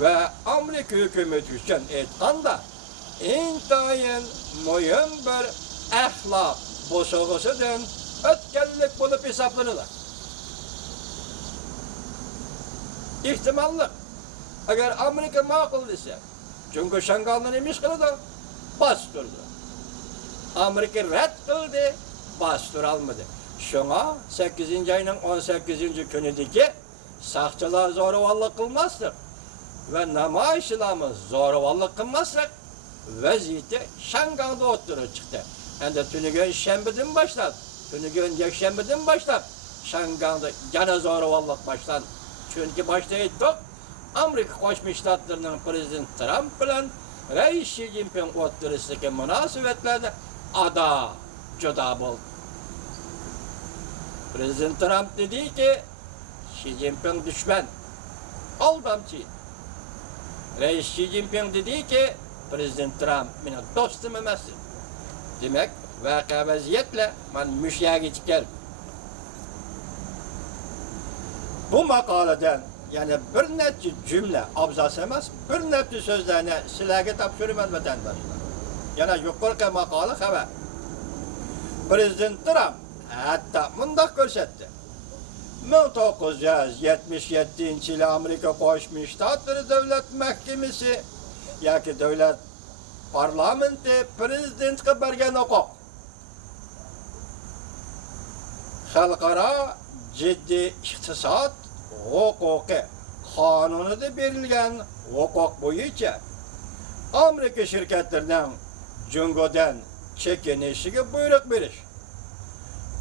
ve Amerika hükümeti için aytganda intayin mühim bir ahlak bozug'usidan o'tganlik bo'lib hisoblanadi. Ehtimolli agar Amerika ma'qul desa, Jungo Shangalni nima qiladi? Bostirdi. Amerika rad qildi, bostira olmadi. Şuna 8. ayının 18. günüdeki saqchilar zo'ravonlik qilmaslik ve namoyishchilarimiz zo'ravonlik qilmaslik vaziyati Shanganda o'tirib chiqdi. Endi tunigan shanbadan boshlab, tunigan yakshanbadan boshlab Shanganda yana zo'ravonlik boshlandi. Chunki boshda aytdik, Amerika Qo'shma Shtatlarining prezidenti Tramp bilan Rais Xi Jinping o'rtasidagi munosabatlarda juda bo'ldi. Prezident Trump dedi ki, Xi Jinping düşman, aldamchi. Reis Xi Jinping dedi ki, Prezident Trump mening do'stim emas. Demak, voqea vaziyatla men mushyaga chiqdim. Bu maqoladan yani bir necha cümle abzas emas, bir necha so'zlarni sizlarga topshiraman vatandoshlar. Yana yuqorqi maqola xabar. Prezident Trump hatta bundoq ko'rsatdi. 1977-yili Amerika Qo'shma Shtatlari Davlat Mahkamasi yoki davlat parlamenti prezidentga bergan huquq xalqaro jiddiy iqtisod huquqi qonunida berilgan huquq bo'yicha Amerika shirkatlarining Jungodan chekinishiga buyruq berish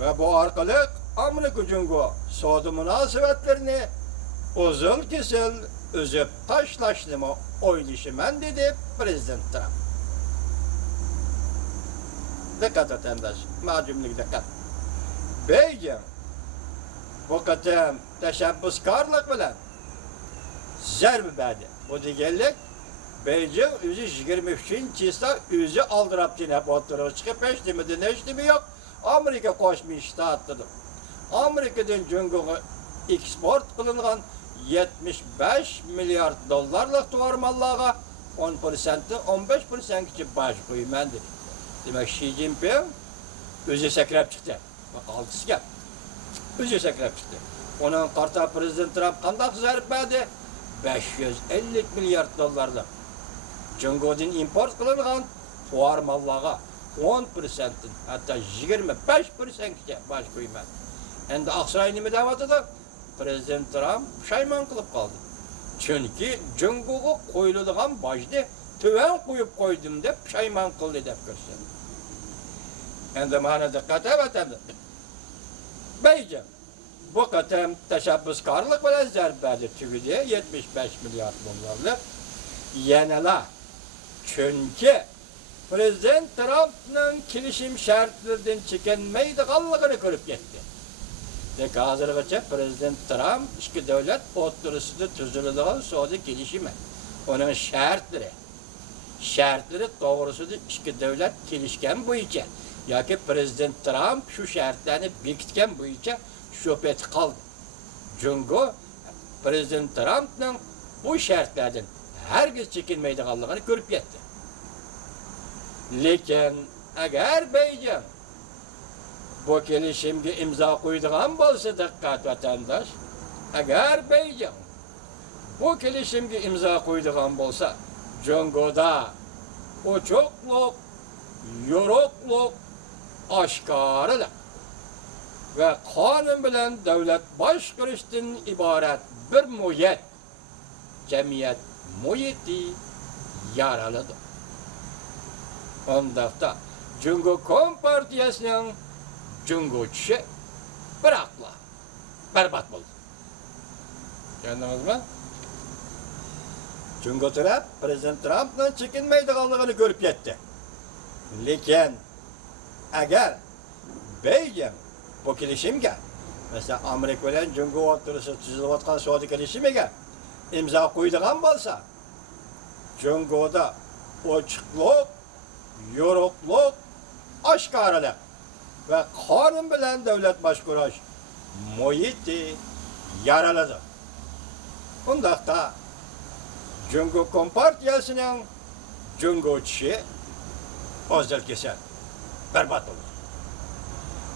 ve bu orqali Amerika Jungo savdo munosabatlarini uzun kesil uzib tashlashni o'ylashiman dedi Prezident Trump. Dikkat vatandaş, macumlik dikkat. Beijing bu qatam tashabbuskorlik bilan zarba berdi. Bu deganlik Beijing o'zi 23-yilda o'zi aldirab tinab o'tirib chiqib hech nima yo'q. Amerika Qo'shma Shtatlari Amerikadan Jungoga eksport qilingan 75 milliard dollarlik to'g'rimallarga 10%, 15%gacha boj qo'yman dedi. Demak, Xi Jinping o'zi sakrab chiqdi. Bak oltisi gap. O'zi sakrab chiqdi. Onun qarta Prezident Trump qanday zarb berdi? 550 milliard dollarlik Jungodan import qilingan to'g'rimallarga 10%, hatta 25%gacha boj qo'yman. Endi Aqshay nima deyapti? Prezident Trump pushaymon qilib qoldi. Chunki Jungoga qo'yiladigan bojni tuvan qo'yib qo'ydim deb pushaymon qildi deb ko'rsatdi. Endi mana diqqat etadi. Beijing bu qatam tashabbuskorlik bilan zarb berdi. Tugidi 75 milliard dollarlik yanalar. Chunki Prezident Trump'ның kelishim shartlaridan chekinmaydiganligini ko'rib ketdi. Hozirgacha Prezident Trump ikki davlat o'rtasida tuziladigan savdo kelishimi, uning shartlari to'g'risida ikki davlat kelishgan bo'yicha yoki Prezident Trump shu shartlarni bekitgan bo'yicha shubhat qoldi. Jungo Prezident Trump'ның bu shartlardan hargiz chekinmaydiganligini ko'rib ketdi. Lekin agar Beijing bu kelishimga imzo qo'ydigan bo'lsa, diqqat vatandosh, agar Beijing bu kelishimga imzo qo'ydigan bo'lsa, Jungoda ochiqlik, yo'riqlik, oshkoralik ve qonun bilan davlat boshqarishdan iborat bir muhit, jamiyat muhiti yaraladi. Ondaqda Jungo Kompartiyasining Jungochi biroqla barbod bo'ldi. Ko'rdingizmi? Jungo taraf Prezident Trump'dan chekinmaydiganligini ko'rib ketdi. Lekin agar Beijing bu kelishimga, mesela Amerika bilan Jungo o'rtasida tuzilayotgan savdo kelishimiga imzo qo'ydigan bo'lsa, Jungoda ochiqlik, yo'riqlik, oshkoralik ve qonun bilan davlat boshqarish muhiti yaraladi. Bundaqda Cungo Kompartiyasının Cungo çişi özel keser. Berbat olur.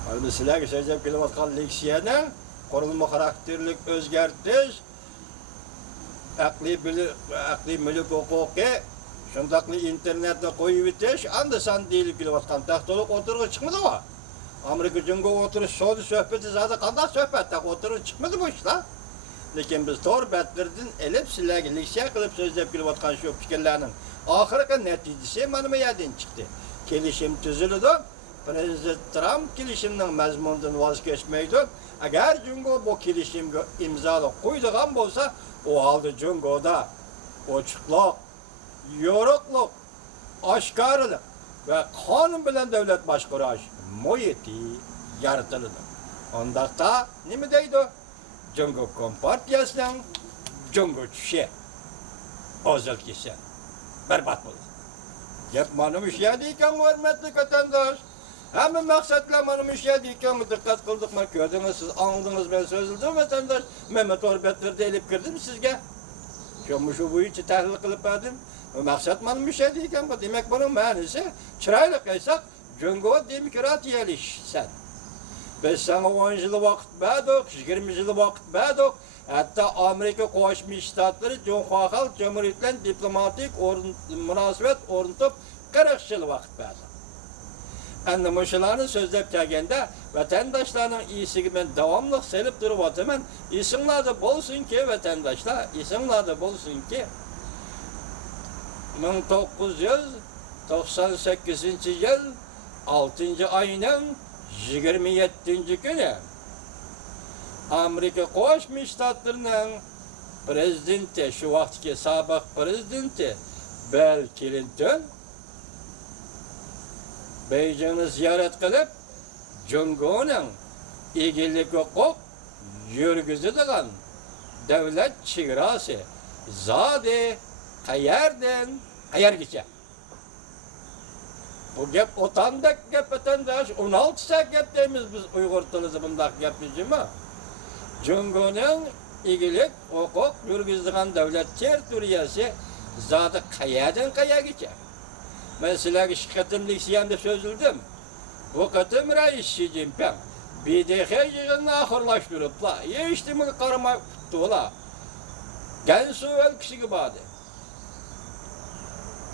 Halbuki sizlerge söyleyeceğim kilovatkan leksiyenin korunma karakterlik özgertiş, akli mülük hukuki, şundaklı internette koyu bitiş, anda san değil kilovatkan tahtoluk oturuğu çıkmadı o. Amerika Cungo oturuş soğudu sohbeti zaten kandak sohbette oturuğu çıkmadı bu iş la. Lekin biz doğru betlerden elip sizlerge leksiye kılıp sözlep kilovatkan şu fikirlerinin ahırkı neticesi manıma yerden çıktı. Kelişim tüzülüdü. Prezident Trump kelişiminin mezmunundan vazgeçmeydi. Eğer Cungo bu kelişimge imzalı koyduğun olsa o halde Cungo'da açıklık, yorukluk, aşkarılık ve kanun bilen devlet başkuraş muhiti yaratıldı. Ondakta ne deydi? Cungo Kompartiyasının Cungo çişi özel kişi berbat bulur. Yapmanım işe deyken hürmetli vatandaş. Hemen maksatlamanım işe deyken mi dikkat kıldık mı? Gördünüz siz, anladınız ben sözüldüm vatandaş. Mehmet Orbetler'de elip girdim sizge. Şu bu içi tahlil kılıp verdim. Maksat manım işe deyken bu demek bunun manisi. Çırayla kaysak Cungo demokratiyeli sen. Biz sana 10 yılı vakit verdik, 20 yılı vakit verdik. Hatta Amerika Koşmuş Ştatları Cumhuriyet Halk Cumhuriyeti'yle diplomatik münasebet ornatıp 40 yıl vakit verdi. Endi muşularını sözlep gelgende vatandaşların iyisini ben devamlı selip durup atımın isimlerde bolsun ki vatandaşlar, isimlerde bolsun ki 1998 yıl 6. ayının 27. günü Amerika Koşmuş Ştatlarının prezidenti, şu vaktki sabık prezidenti Bill Clinton Beijing'i ziyaret kılıp Cungo'nun ilgilik hukuk yürgüzüdüğün devlet çigrası zade kayar geçer. Bu gep otandak gep vatandaş 16 saat gep deyimiz biz Uygur tılısı bundak gep mi? Cungo'nun ilgilik hukuk yürgüzüdüğün devlet territoriyası zade kaya geçer. Ben silahı şirketimlik siyamda sözüldüm. Bu katım reis Xi Jinping. BDH yığınını ahırlaştırıp la. Yeştimi karıma tuttu la. Gensu ülküsü gibi adı.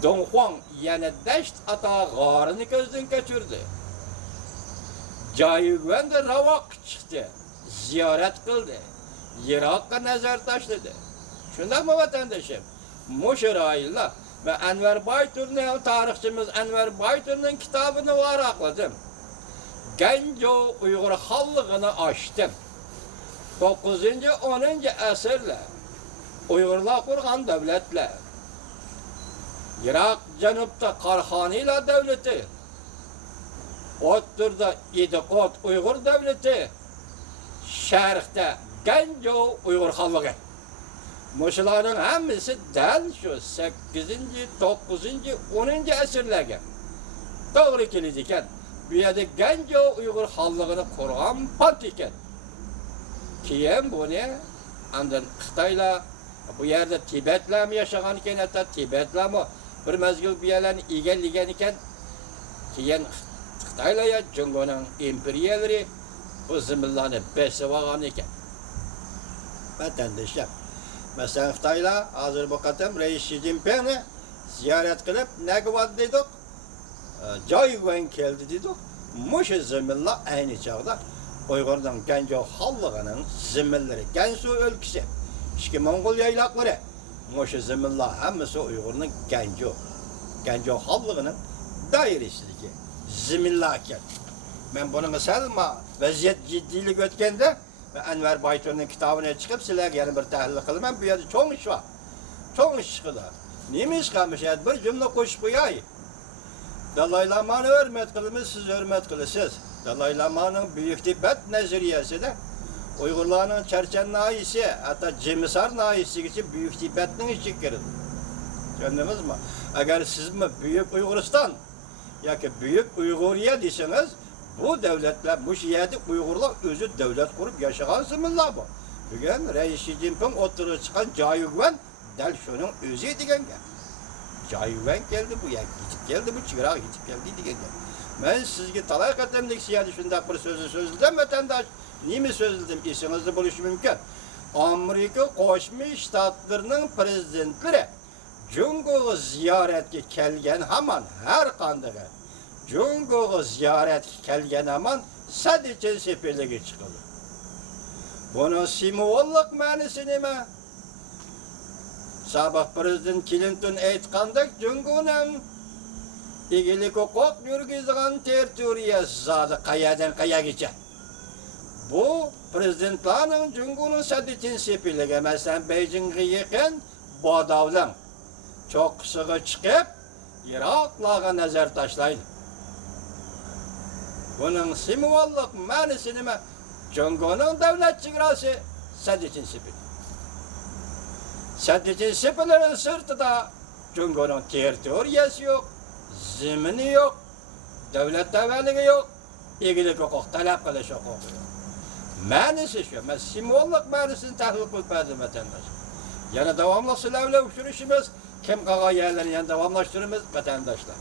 Don Juan yani deşt ata garını gözden geçirdi. Cayıgven de ravak çıktı. Ziyaret kıldı. Irak'a nazar taşladı. Şundan mı vatandaşım? Muşirayla ve Enver Baytur'un tarihçimiz Enver Baytur'un kitabını varakladım. Genco Uygur Halkını açtım. 9. 10. asırla Uygurlar kurgan devletler. Irak Canup'ta Karhanila devleti. Ottur'da İdikot Uygur devleti. Şerh'te Genco Uygur Halkı. Muşuların hemisi del şu 8. 9. 10. asırlarga doğru keliydiken bu yerde Genco Uygur Halkını kurgan part iken. Keyin bunu andan Xitayla bu yerde Tibet'le mi yaşagan iken hatta Tibet'le mi bir mezgil bir yerlerini egallagan iken keyin Xitayla ya Cungo'nun imperiyaları bu zimillarni besib olgan iken. Vatandaşlar mesela Xitayla hazır bu qatam reis Xi Jinpingni ziyaret kılıp ne gibi dedik? Cayıgven keldi dedik. Muşu zimillar aynı çağda Uygur'dan Genco Halkının zimilleri, Gensu ülkesi, İşki Mongol yaylakları, Muşu zimillar hemisi Uygur'un Genco Halkının dairesindeki zimillar ken. Ben bunu mesela vaziyet ciddilik ötkende ve Enver Baytur'un kitabına çıkıp sizler yani bir tahlil kılmam bu yerde çok iş var. Çok iş çıkıyor. Neymiş kalmış yani bir cümle koşup koyayım. Dalai Lama'nı hürmet kılımız, siz hürmet kılısınız. Dalai Lama'nın büyük tibet nezariyesi de Uygurların Çerçen naisi, hatta Cemisar naisi için büyük Tibet'in içi girin. Gördünüz mü? Eğer siz mi büyük Uyguristan ya ki büyük Uyguriye deseniz bu devletler, bu şiyeti Uygurlar özü devlet kurup yaşayan zımınlar bu. Bugün Reis Xi Jinping oturup çıkan Cayıgven Del şunun özü digen gap. Cayven geldi bu ya, gitip geldi bu çırak gitip geldi digen gap. Ben sizge talay katemlik siyadi şundak bir sözü sözüldüm vatandaş. Nimi sözüldüm isinizde buluşu mümkün. Amerika Koşmuş Ştatlarının prezidentleri Cungo'yu ziyaretke kelgen haman her kandığı Cungo'yu ziyaretke kelgen haman sadece seferlere çıkılır. Bunun simvollik manisi nime? Sabah Prezident Clinton aytkandak Cungo'nun igilik hukuk yürgüzgen territoriyası zadı kayadan kaya geçer. Bu prezidentlarının Cungo'nun sadece seferlere mesela Beijing'e yakın Bodavlan çok sıkı çıkıp Irak'la nazar taşlaydı. Bunun simvollik manisi nime? Cungo'nun devlet çıgrası sadece sefer. Sadece seferlerin sırtında Cungo'nun territoriyası yok, zemini yok, devlet tevelliği yok, ilgili hukuk, talep kılış hukuku yok. Manisi şu, ben simvollik manisini tahlil kılmadım vatandaş. Yani devamlı silahla uçuruşumuz, kim kağa yerlerini yani devamlaştırımız vatandaşlar.